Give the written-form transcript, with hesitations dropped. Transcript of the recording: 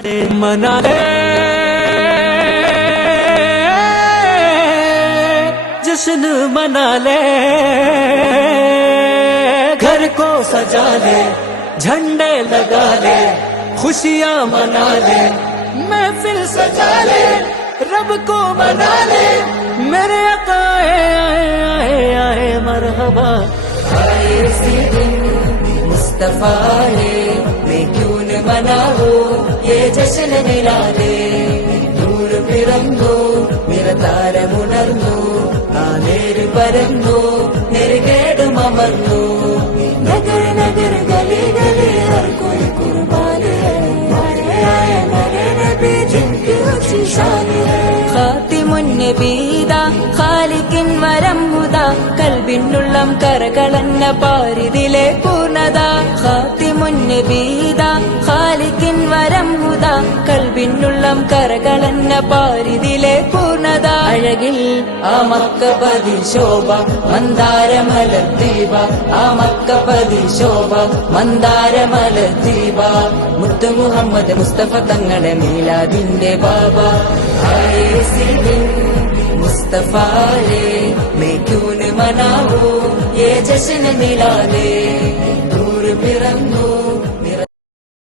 मना ले जश्न मना ले, घर को सजा ले, झंडे लगा ले, खुशियाँ मना ले, महफिल सजा ले, रब को मना ले, मेरे आका आए आए आए मरहबा। आए सी दिन मुस्तफा है, मैं क्यों न मनाऊं ये जश्न मिलादे। നൂർ പിറന്നു നിറതാരമുണർന്നു, ആ നേര് പരന്നു നെറുകേടും അമർന്നു। നഗർ നഗർ ഗലി ഗലി ഹർ കോയി കുർബാൻ ഹൈ, ആए आए मेरे नबी जिनकी ऊंची शान है। ഖാതിമുൻ നബീദാ ഖാലിഖിൻ വരം ഹുദാ, കൽബിനുള്ളം കരകളന്ന പാരിതിലെ പൂർണ്ണത। ഖാതിമുൻ നബീദാ ഖാലിഖിൻ വരം ഹുദാ, കൽബിനുള്ളം കരകളന്ന പാരിതിലെ പൂർണ്ണത। അഴകിൽ ആ മക്കപതി ശോഭ മന്ദാരമലദ്വീപ, ആ മക്കപതി ശോഭ മന്ദാരമലദ്വീപ। മുത്തു മുഹമ്മദ് മുസ്തഫ തങ്ങളെ മീലാദിന്റെ ബാബ। ആए सी दिन मुस्तफा है, मैं क्यों न मनाऊं ये जश्न मिला ले। नूर पिरंदू